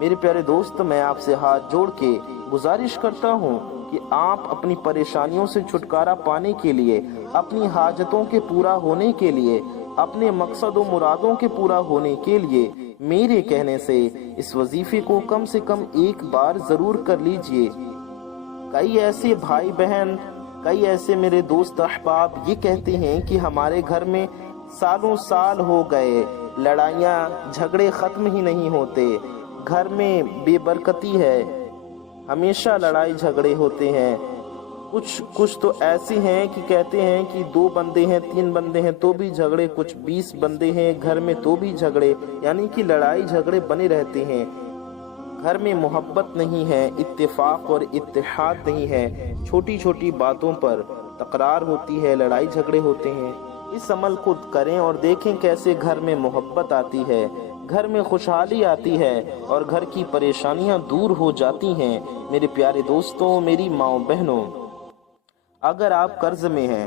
میرے پیارے دوست، میں آپ سے ہاتھ جوڑ کے گزارش کرتا ہوں کہ آپ اپنی پریشانیوں سے چھٹکارا پانے کے لیے، اپنی حاجتوں کے پورا ہونے کے لیے، اپنے مقصد و مرادوں کے پورا ہونے کے لیے میرے کہنے سے اس وظیفے کو کم سے کم ایک بار ضرور کر لیجئے۔ کئی ایسے بھائی بہن، کئی ایسے میرے دوست احباب یہ کہتے ہیں کہ ہمارے گھر میں سالوں سال ہو گئے، لڑائیاں جھگڑے ختم ہی نہیں ہوتے، گھر میں بے برکتی ہے، ہمیشہ لڑائی جھگڑے ہوتے ہیں۔ کچھ تو ایسے ہیں کہ کہتے ہیں کہ 2 بندے ہیں 3 بندے ہیں تو بھی جھگڑے، کچھ 20 بندے ہیں گھر میں تو بھی جھگڑے، یعنی کہ لڑائی جھگڑے بنے رہتے ہیں۔ گھر میں محبت نہیں ہے، اتفاق اور اتحاد نہیں ہے، چھوٹی چھوٹی باتوں پر تکرار ہوتی ہے، لڑائی جھگڑے ہوتے ہیں۔ اس عمل کو کریں اور دیکھیں کیسے گھر میں محبت آتی ہے، گھر میں خوشحالی آتی ہے اور گھر کی پریشانیاں دور ہو جاتی ہیں۔ میرے پیارے دوستوں، میری ماؤں بہنوں، اگر آپ قرض میں ہیں،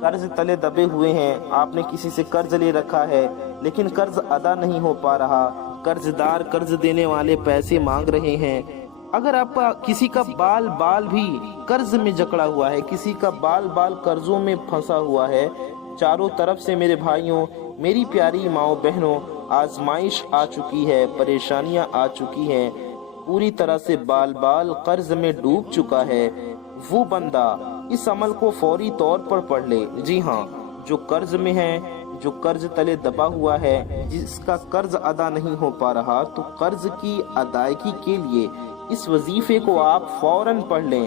قرض تلے دبے ہوئے ہیں، آپ نے کسی سے قرض لے رکھا ہے لیکن قرض ادا نہیں ہو پا رہا، قرض دار قرض دینے والے پیسے مانگ رہے ہیں، اگر آپ کسی کا بال بھی قرض میں جکڑا ہوا ہے، کسی کا بال قرضوں میں پھنسا ہوا ہے، چاروں طرف سے میرے بھائیوں، میری پیاری ماؤں بہنوں، آزمائش آ چکی ہے، پریشانیاں آ چکی ہیں، پوری طرح سے بال قرض میں ڈوب چکا ہے، وہ بندہ اس عمل کو فوری طور پر پڑھ لے۔ جی ہاں، جو قرض میں ہے، جو قرض تلے دبا ہوا ہے، جس کا قرض ادا نہیں ہو پا رہا، تو قرض کی ادائیگی کے لیے اس وظیفے کو آپ فوراً پڑھ لیں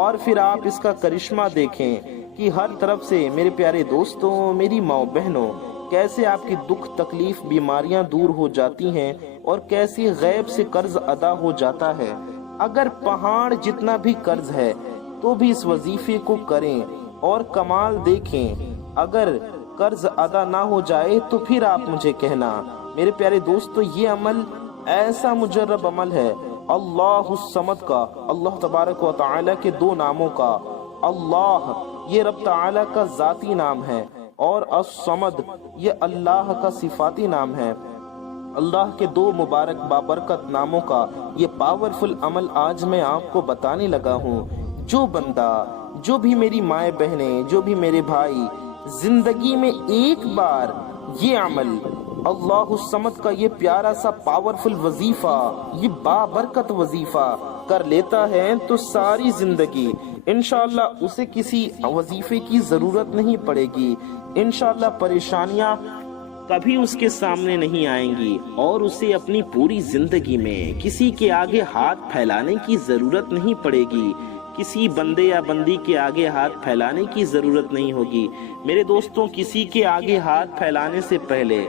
اور پھر آپ اس کا کرشمہ دیکھیں کہ ہر طرف سے میرے پیارے دوستوں، میری ماؤں بہنوں، کیسے آپ کی دکھ تکلیف بیماریاں دور ہو جاتی ہیں اور کیسے غیب سے قرض ادا ہو جاتا ہے۔ اگر پہاڑ جتنا بھی قرض ہے تو بھی اس وظیفے کو کریں اور کمال دیکھیں۔ اگر قرض ادا نہ ہو جائے تو پھر آپ مجھے کہنا۔ میرے پیارے دوستو، یہ عمل ایسا مجرب عمل ہے اللہ الصمد کا، اللہ تبارک و تعالی کے 2 ناموں کا۔ اللہ یہ رب تعالی کا ذاتی نام ہے اور الصمد یہ اللہ کا صفاتی نام ہے۔ اللہ کے 2 مبارک بابرکت ناموں کا یہ پاورفل عمل آج میں آپ کو بتانے لگا ہوں۔ جو بندہ، جو بھی میری مائیں بہنیں، جو بھی میرے بھائی زندگی میں ایک بار یہ عمل، اللہ الصمد کا یہ پیارا سا پاورفل وظیفہ، یہ بابرکت وظیفہ کر لیتا ہے تو ساری زندگی انشاءاللہ اسے کسی وظیفے کی ضرورت نہیں پڑے گی، انشاءاللہ پریشانیاں کبھی اس کے سامنے نہیں آئیں گی اور اسے اپنی پوری زندگی میں کسی کے آگے ہاتھ پھیلانے کی ضرورت نہیں پڑے گی، کسی بندے یا بندی کے آگے ہاتھ پھیلانے کی ضرورت نہیں ہوگی۔ میرے دوستوں، کسی کے آگے ہاتھ پھیلانے سے پہلے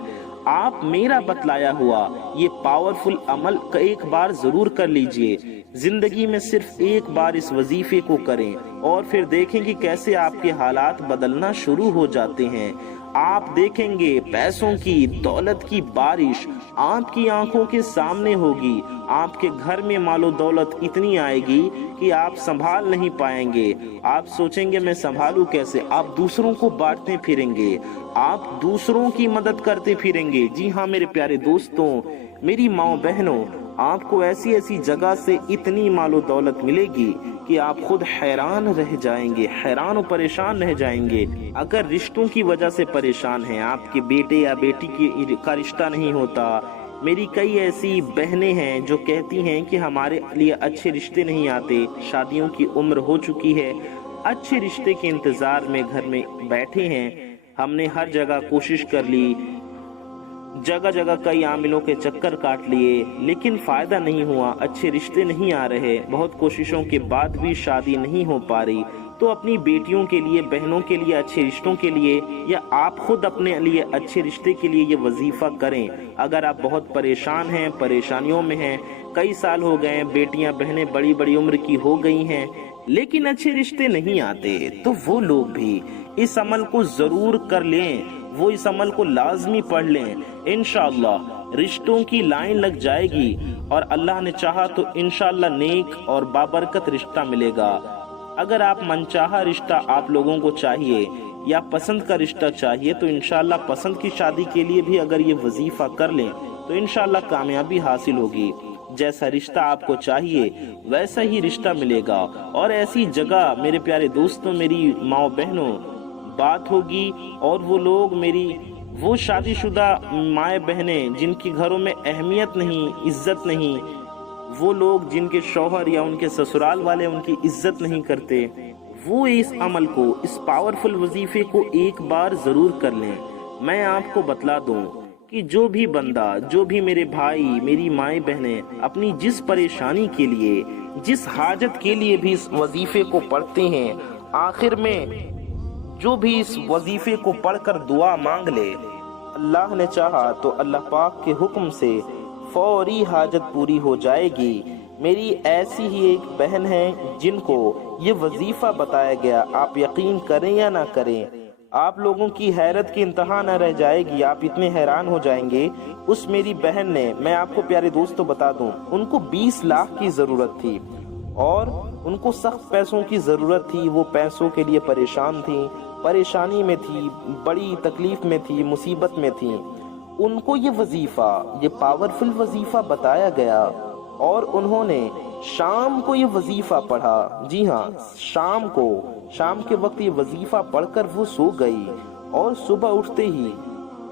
آپ میرا بتلایا ہوا یہ پاورفل عمل ایک بار ضرور کر لیجئے۔ زندگی میں صرف ایک بار اس وظیفے کو کریں اور پھر دیکھیں کہ کیسے آپ کے حالات بدلنا شروع ہو جاتے ہیں۔ آپ دیکھیں گے پیسوں کی، دولت کی بارش آپ کی آنکھوں کے سامنے ہوگی، آپ کے گھر میں مال و دولت اتنی آئے گی کہ آپ سنبھال نہیں پائیں گے، آپ سوچیں گے میں سنبھالوں کیسے، آپ دوسروں کو بانٹتے پھریں گے، آپ دوسروں کی مدد کرتے پھریں گے۔ جی ہاں میرے پیارے دوستوں، میری ماؤں بہنوں، آپ کو ایسی ایسی جگہ سے اتنی مال و دولت ملے گی کہ آپ خود حیران رہ جائیں گے، حیران و پریشان رہ جائیں گے۔ اگر رشتوں کی وجہ سے پریشان ہیں، آپ کے بیٹے یا بیٹی کا رشتہ نہیں ہوتا، میری کئی ایسی بہنیں ہیں جو کہتی ہیں کہ ہمارے لیے اچھے رشتے نہیں آتے، شادیوں کی عمر ہو چکی ہے، اچھے رشتے کے انتظار میں گھر میں بیٹھے ہیں، ہم نے ہر جگہ کوشش کر لی، جگہ جگہ کئی عاملوں کے چکر کاٹ لیے لیکن فائدہ نہیں ہوا، اچھے رشتے نہیں آ رہے، بہت کوششوں کے بعد بھی شادی نہیں ہو پا رہی۔ تو اپنی بیٹیوں کے لیے، بہنوں کے لیے اچھے رشتوں کے لیے، یا آپ خود اپنے لیے اچھے رشتے کے لیے یہ وظیفہ کریں۔ اگر آپ بہت پریشان ہیں، پریشانیوں میں ہیں، کئی سال ہو گئے، بیٹیاں بہنیں بڑی بڑی عمر کی ہو گئی ہیں لیکن اچھے رشتے نہیں آتے، تو وہ لوگ بھی اس عمل کو ضرور کر لیں، وہ اس عمل کو لازمی پڑھ لیں، انشاءاللہ رشتوں کی لائن لگ جائے گی اور اللہ نے چاہا تو انشاءاللہ نیک اور بابرکت رشتہ ملے گا۔ اگر آپ منچاہا رشتہ آپ لوگوں کو چاہیے یا پسند کا رشتہ چاہیے تو انشاءاللہ پسند کی شادی کے لیے بھی اگر یہ وظیفہ کر لیں تو انشاءاللہ کامیابی حاصل ہوگی۔ جیسا رشتہ آپ کو چاہیے ویسا ہی رشتہ ملے گا، اور ایسی جگہ میرے پیارے دوستوں، میری ماں بہنوں، بات ہوگی اور وہ لوگ وہ شادی شدہ مائیں بہنیں جن کی گھروں میں اہمیت نہیں، عزت نہیں، وہ لوگ جن کے شوہر یا ان کے سسرال والے ان کی عزت نہیں کرتے، وہ اس عمل کو، اس پاورفل وظیفے کو ایک بار ضرور کر لیں۔ میں آپ کو بتلا دوں کہ جو بھی بندہ، جو بھی میرے بھائی، میری مائیں بہنیں اپنی جس پریشانی کے لیے، جس حاجت کے لیے بھی اس وظیفے کو پڑھتے ہیں، آخر میں جو بھی اس وظیفے کو پڑھ کر دعا مانگ لے، اللہ نے چاہا تو اللہ پاک کے حکم سے فوری حاجت پوری ہو جائے گی۔ میری ایسی ہی ایک بہن ہے جن کو یہ وظیفہ بتایا گیا، آپ یقین کریں یا نہ کریں، آپ لوگوں کی حیرت کی انتہا نہ رہ جائے گی، آپ اتنے حیران ہو جائیں گے۔ اس میری بہن نے، میں آپ کو پیارے دوستوں بتا دوں، ان کو 20 لاکھ کی ضرورت تھی اور ان کو سخت پیسوں کی ضرورت تھی، وہ پیسوں کے لیے پریشان تھی، پریشانی میں تھی، بڑی تکلیف میں تھی، مصیبت میں تھی۔ ان کو یہ وظیفہ، یہ پاورفل وظیفہ بتایا گیا اور انہوں نے شام کو یہ وظیفہ پڑھا۔ جی ہاں، شام کے وقت یہ وظیفہ پڑھ کر وہ سو گئی اور صبح اٹھتے ہی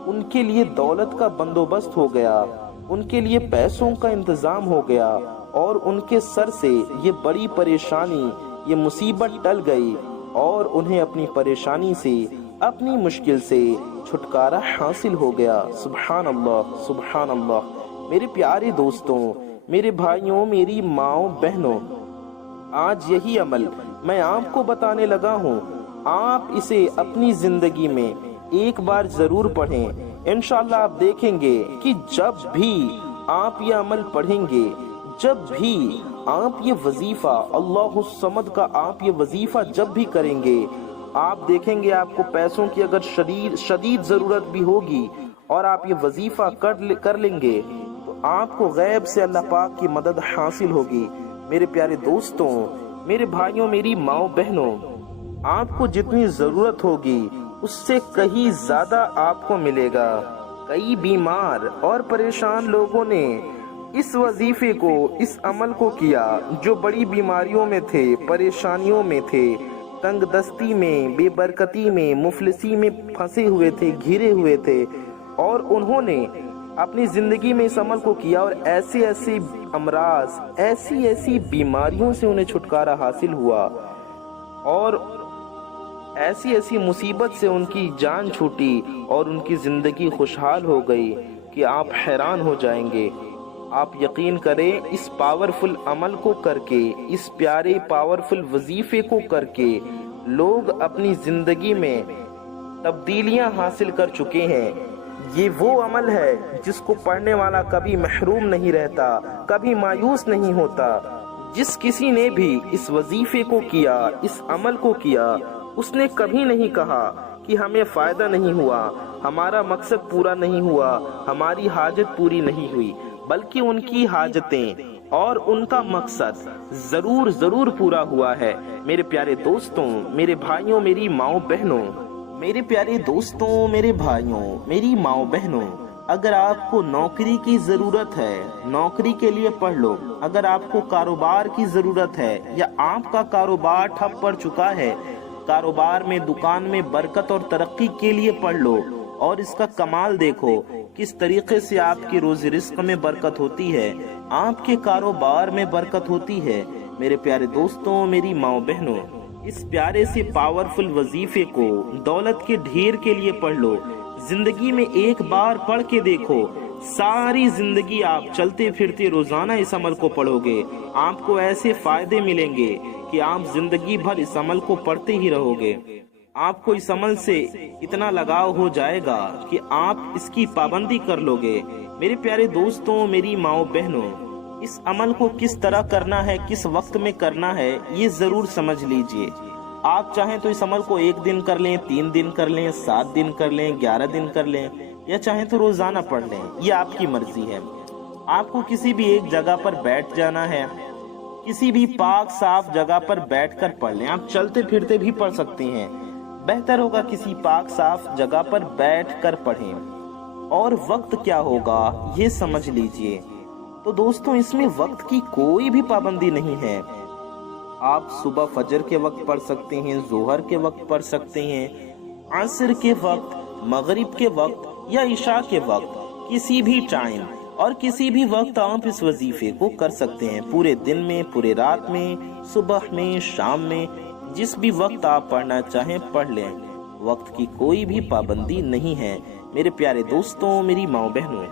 ان کے لیے دولت کا بندوبست ہو گیا، ان کے لیے پیسوں کا انتظام ہو گیا اور ان کے سر سے یہ بڑی پریشانی، یہ مصیبت ٹل گئی اور انہیں اپنی پریشانی سے، اپنی مشکل سے چھٹکارا حاصل ہو گیا۔ سبحان اللہ، سبحان اللہ۔ میرے پیارے دوستوں، میرے بھائیوں، میری ماؤں بہنوں، آج یہی عمل میں آپ کو بتانے لگا ہوں، آپ اسے اپنی زندگی میں ایک بار ضرور پڑھیں۔ انشاءاللہ آپ دیکھیں گے کہ جب بھی آپ یہ عمل پڑھیں گے، جب بھی آپ یہ وظیفہ اللہ الصمد کا آپ یہ وظیفہ جب بھی کریں گے، آپ دیکھیں گے آپ کو پیسوں کی اگر شدید ضرورت بھی ہوگی اور آپ یہ وظیفہ کر لیں گے تو آپ کو غیب سے اللہ پاک کی مدد حاصل ہوگی۔ میرے پیارے دوستوں، میرے بھائیوں، میری ماؤں بہنوں، آپ کو جتنی ضرورت ہوگی اس سے کہیں زیادہ آپ کو ملے گا۔ کئی بیمار اور پریشان لوگوں نے اس وظیفے کو، اس عمل کو کیا، جو بڑی بیماریوں میں تھے، پریشانیوں میں تھے، تنگ دستی میں، بے برکتی میں، مفلسی میں پھنسے ہوئے تھے، گھرے ہوئے تھے، اور انہوں نے اپنی زندگی میں اس عمل کو کیا اور ایسے امراض، ایسی بیماریوں سے انہیں چھٹکارا حاصل ہوا اور ایسی مصیبت سے ان کی جان چھوٹی اور ان کی زندگی خوشحال ہو گئی کہ آپ حیران ہو جائیں گے۔ آپ یقین کریں، اس پاورفل عمل کو کر کے، اس پیارے پاورفل وظیفے کو کر کے لوگ اپنی زندگی میں تبدیلیاں حاصل کر چکے ہیں۔ یہ وہ عمل ہے جس کو پڑھنے والا کبھی محروم نہیں رہتا، کبھی مایوس نہیں ہوتا۔ جس کسی نے بھی اس وظیفے کو کیا، اس عمل کو کیا، اس نے کبھی نہیں کہا کہ ہمیں فائدہ نہیں ہوا، ہمارا مقصد پورا نہیں ہوا، ہماری حاجت پوری نہیں ہوئی، بلکہ ان کی حاجتیں اور ان کا مقصد ضرور پورا ہوا ہے۔ میرے پیارے دوستوں، میرے بھائیوں، میری ماؤں بہنوں، میرے پیارے دوستوں، میرے بھائیوں، میری ماؤں بہنوں، اگر آپ کو نوکری کی ضرورت ہے، نوکری کے لیے پڑھ لو۔ اگر آپ کو کاروبار کی ضرورت ہے یا آپ کا کاروبار ٹھپ پڑ چکا ہے، کاروبار میں، دکان میں برکت اور ترقی کے لیے پڑھ لو اور اس کا کمال دیکھو، کس طریقے سے آپ کے روزی رزق میں برکت ہوتی ہے، آپ کے کاروبار میں برکت ہوتی ہے۔ میرے پیارے دوستوں، میری ماؤں بہنوں، اس پیارے سے پاورفل وظیفے کو دولت کے ڈھیر کے لیے پڑھ لو۔ زندگی میں ایک بار پڑھ کے دیکھو، ساری زندگی آپ چلتے پھرتے روزانہ اس عمل کو پڑھو گے، آپ کو ایسے فائدے ملیں گے کہ آپ زندگی بھر اس عمل کو پڑھتے ہی رہو گے۔ آپ کو اس عمل سے اتنا لگاؤ ہو جائے گا کہ آپ اس کی پابندی کر لو گے۔ میرے پیارے دوستوں، میری ماؤں بہنوں، اس عمل کو کس طرح کرنا ہے، کس وقت میں کرنا ہے، یہ ضرور سمجھ لیجئے۔ آپ چاہیں تو اس عمل کو 1 دن کر لیں، 3 دن کر لیں، 7 دن کر لیں، 11 دن کر لیں، یا چاہیں تو روزانہ پڑھ لیں، یہ آپ کی مرضی ہے۔ آپ کو کسی بھی ایک جگہ پر بیٹھ جانا ہے، کسی بھی پاک صاف جگہ پر بیٹھ کر پڑھ لیں۔ آپ چلتے پھرتے بھی پڑھ سکتے ہیں، بہتر ہوگا کسی پاک صاف جگہ پر بیٹھ کر پڑھیں۔ اور وقت کیا ہوگا یہ سمجھ لیجئے۔ تو دوستوں اس میں وقت کی کوئی بھی پابندی نہیں ہے. آپ صبح فجر کے وقت پڑھ سکتے ہیں، ظہر کے وقت پڑھ سکتے ہیں، عصر کے وقت، مغرب کے وقت یا عشاء کے وقت، کسی بھی ٹائم اور کسی بھی وقت آپ اس وظیفے کو کر سکتے ہیں. پورے دن میں، پورے رات میں، صبح میں، شام میں، جس بھی وقت آپ پڑھنا چاہیں پڑھ لیں. وقت کی کوئی بھی پابندی نہیں ہے میرے پیارے دوستوں، میری ماؤں بہنوں.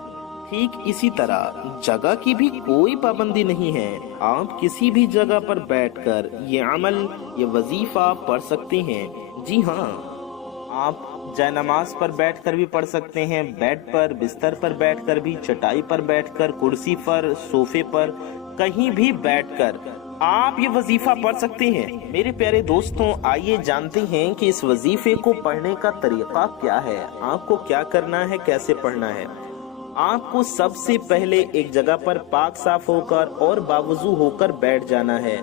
ٹھیک اسی طرح جگہ کی بھی کوئی پابندی نہیں ہے. آپ کسی بھی جگہ پر بیٹھ کر یہ عمل، یہ وظیفہ پڑھ سکتے ہیں. جی ہاں، آپ جائے نماز پر بیٹھ کر بھی پڑھ سکتے ہیں، بیڈ پر، بستر پر بیٹھ کر بھی، چٹائی پر بیٹھ کر، کرسی پر، صوفے پر، کہیں بھی بیٹھ کر آپ یہ وظیفہ پڑھ سکتے ہیں. میرے پیارے دوستوں، آئیے جانتے ہیں کہ اس وظیفے کو پڑھنے کا طریقہ کیا ہے. آپ کو کیا کرنا ہے، کیسے پڑھنا ہے. آپ کو سب سے پہلے ایک جگہ پر پاک صاف ہو کر اور باوضو ہو کر بیٹھ جانا ہے.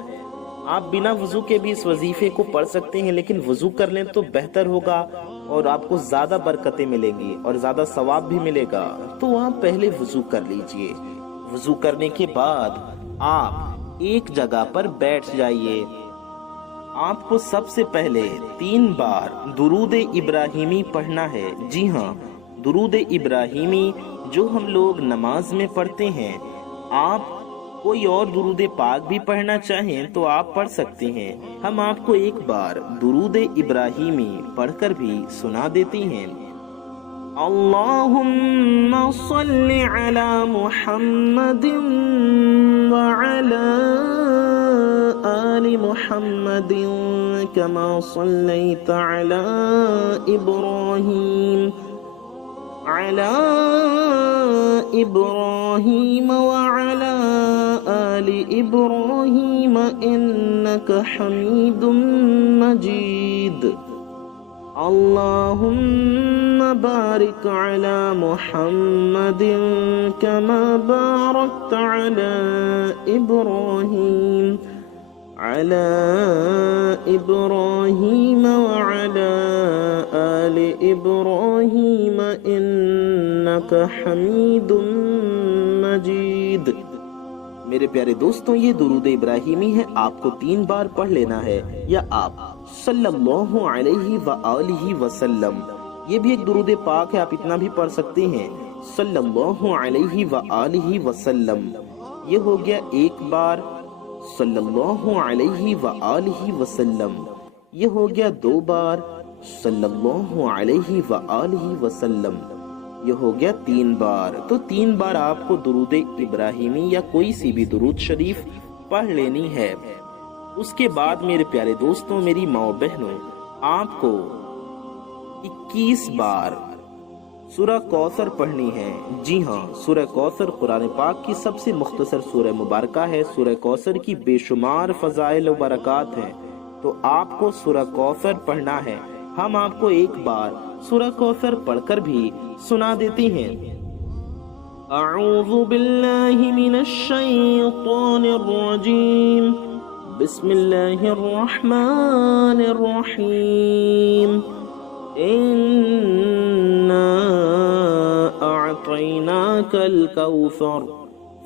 آپ بنا وضو کے بھی اس وظیفے کو پڑھ سکتے ہیں، لیکن وضو کر لیں تو بہتر ہوگا اور آپ کو زیادہ برکتیں ملیں گی اور زیادہ ثواب بھی ملے گا. تو آپ پہلے وضو کر لیجئے. وضو کرنے کے بعد آپ ایک جگہ پر بیٹھ جائیے. آپ کو سب سے پہلے 3 بار درود ابراہیمی پڑھنا ہے. جی ہاں، درود ابراہیمی جو ہم لوگ نماز میں پڑھتے ہیں. آپ کوئی اور درود پاک بھی پڑھنا چاہیں تو آپ پڑھ سکتے ہیں. ہم آپ کو ایک بار درود ابراہیمی پڑھ کر بھی سنا دیتے ہیں. اللہم صل علی محمد وعلی آل محمد کما صلیت علی ابراہیم ابراہیم وعلی آل ابراہیم انک حمید مجید. اللہم بارک علی محمد کما بارکت علی ابراہیم وعلی آل ابراہیم انک حمید مجید. میرے پیارے دوستوں، یہ درود ابراہیمی ہے. آپ کو 3 بار پڑھ لینا ہے. یا آپ صلی اللہ علیہ وآلہ وسلم، یہ بھی ایک درود پاک ہے، آپ اتنا بھی پڑھ سکتے ہیں. صلی اللہ علیہ وآلہ وسلم، یہ ہو گیا 1 بار. صلی اللہ علیہ وآلہ وسلم، یہ ہو گیا 2 بار. صلی اللہ علیہ وآلہ وسلم، یہ ہو گیا 3 بار. تو 3 بار آپ کو درود ابراہیمی یا کوئی سی بھی درود شریف پڑھ لینی ہے. اس کے بعد میرے پیارے دوستوں، میری ماؤں بہنوں، آپ کو 21 بار سورہ کوثر پڑھنی ہے. جی ہاں، سورہ کوثر قرآن پاک کی سب سے مختصر سورہ مبارکہ ہے. سورہ کوثر کی بے شمار فضائل و برکات ہیں. تو آپ کو سورہ کوثر پڑھنا ہے. ہم آپ کو 1 بار سورہ کوثر پڑھ کر بھی سنا دیتے ہیں. اعوذ باللہ من الشیطان الرجیم، بسم اللہ الرحمن الرحیم. اِنَّا أَعْطَيْنَاكَ الْكَوْثَرَ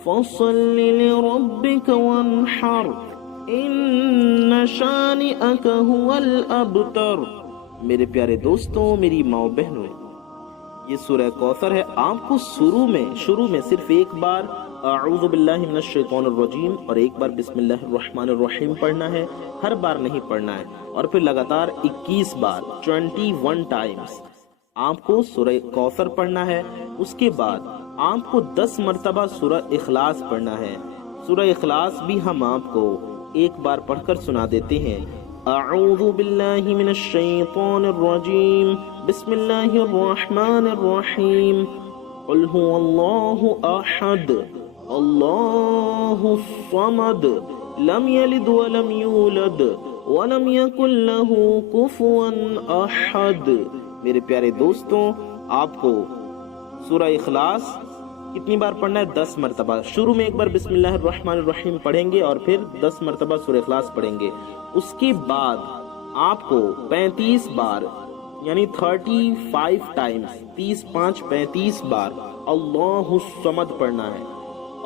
فَصَلِّ لِرَبِّكَ وَانْحَرْ إِنَّ شَانِئَكَ هُوَ الْأَبْتَرُ. میرے پیارے دوستوں، میری ماؤں بہنوں، یہ سورہ کوثر ہے. آپ کو شروع میں صرف 1 بار اعوذ باللہ من الشیطان الرجیم اور 1 بار بسم اللہ الرحمن الرحیم پڑھنا ہے. ہر بار نہیں پڑھنا ہے. اور پھر لگاتار 21 بار 21 ٹائمز آپ کو سورہ کوثر پڑھنا ہے. اس کے بعد آپ کو 10 مرتبہ سورہ اخلاص پڑھنا ہے. سورہ اخلاص بھی ہم آپ کو 1 بار پڑھ کر سنا دیتے ہیں. اعوذ باللہ من الشیطان الرجیم، بسم اللہ الرحمن الرحیم. قل هو اللہ احد اللہ الصمد لم یلد ولم یولد ولم یکن له کفوا احد. میرے پیارے دوستوں، آپ کو سورہ اخلاص کتنی بار پڑھنا ہے؟ 10 مرتبہ. شروع میں 1 بار بسم اللہ الرحمن الرحیم پڑھیں گے اور پھر 10 مرتبہ سورہ اخلاص پڑھیں گے. اس کے بعد آپ کو 35 بار یعنی 35 ٹائمز 30 5 35 بار اللہ الصمد پڑھنا ہے.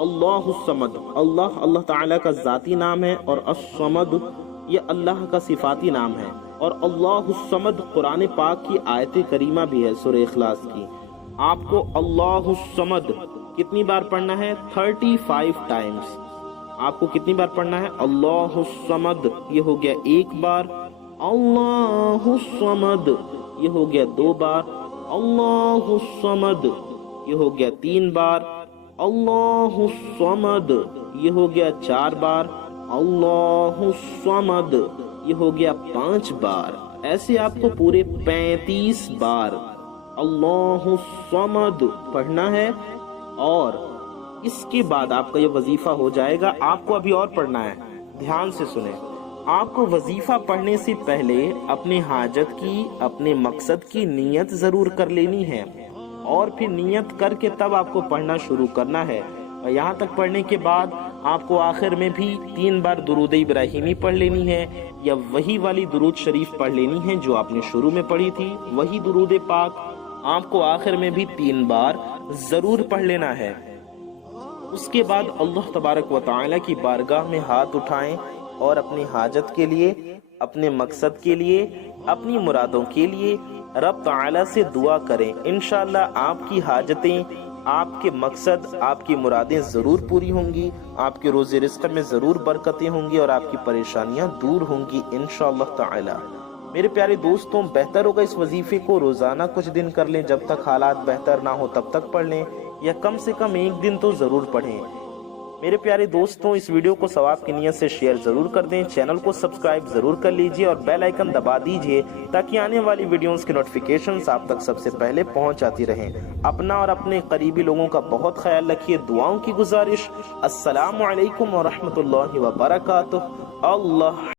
اللہ الصمد، اللہ تعالیٰ کا ذاتی نام ہے، اور الصمد یہ اللہ کا صفاتی نام ہے، اور اللہ الصمد قرآن پاک کی آیت کریمہ بھی ہے سورہ اخلاص کی۔ آپ کو اللہ الصمد کتنی بار پڑھنا ہے؟ 35 ٹائمز۔ آپ کو کتنی بار پڑھنا ہے؟ اللہ الصمد یہ ہو گیا 1 بار، اللہ الصمد یہ ہو گیا 2 بار، اللہ الصمد یہ ہو گیا 3 بار، اللہ الصمد یہ ہو گیا 4 بار، اللہ الصمد یہ ہو گیا 5 بار۔ ایسے آپ کو پورے 35 بار اللہ الصمد پڑھنا ہے، اور اس کے بعد آپ کا یہ وظیفہ ہو جائے گا۔ آپ کو ابھی اور پڑھنا ہے، دھیان سے سنیں۔ آپ کو وظیفہ پڑھنے سے پہلے اپنے حاجت کی، اپنے مقصد کی نیت ضرور کر لینی ہے، اور پھر نیت کر کے تب آپ کو پڑھنا شروع کرنا ہے۔ اور یہاں تک پڑھنے کے بعد آپ کو آخر میں بھی 3 بار درود ابراہیمی پڑھ لینی ہے، یا وہی والی درود شریف پڑھ لینی ہے جو آپ نے شروع میں پڑھی تھی، وہی درود پاک آپ کو آخر میں بھی 3 بار ضرور پڑھ لینا ہے۔ اس کے بعد اللہ تبارک و تعالی کی بارگاہ میں ہاتھ اٹھائیں، اور اپنی حاجت کے لیے، اپنے مقصد کے لیے، اپنی مرادوں کے لیے رب تعالی سے دعا کریں۔ انشاءاللہ آپ کی حاجتیں، آپ کے مقصد، آپ کی مرادیں ضرور پوری ہوں گی، آپ کے روزی رزق میں ضرور برکتیں ہوں گی، اور آپ کی پریشانیاں دور ہوں گی انشاءاللہ تعالی۔ میرے پیارے دوستوں، بہتر ہوگا اس وظیفے کو روزانہ کچھ دن کر لیں، جب تک حالات بہتر نہ ہو تب تک پڑھ لیں، یا کم سے کم 1 دن تو ضرور پڑھیں۔ میرے پیارے دوستوں، اس ویڈیو کو ثواب کی نیت سے شیئر ضرور کر دیں، چینل کو سبسکرائب ضرور کر لیجئے، اور بیل آئیکن دبا دیجئے تاکہ آنے والی ویڈیوز کی نوٹیفیکیشنز آپ تک سب سے پہلے پہنچ جاتی رہیں۔ اپنا اور اپنے قریبی لوگوں کا بہت خیال رکھیے۔ دعاؤں کی گزارش۔ السلام علیکم ورحمۃ اللہ وبرکاتہ۔ اللہ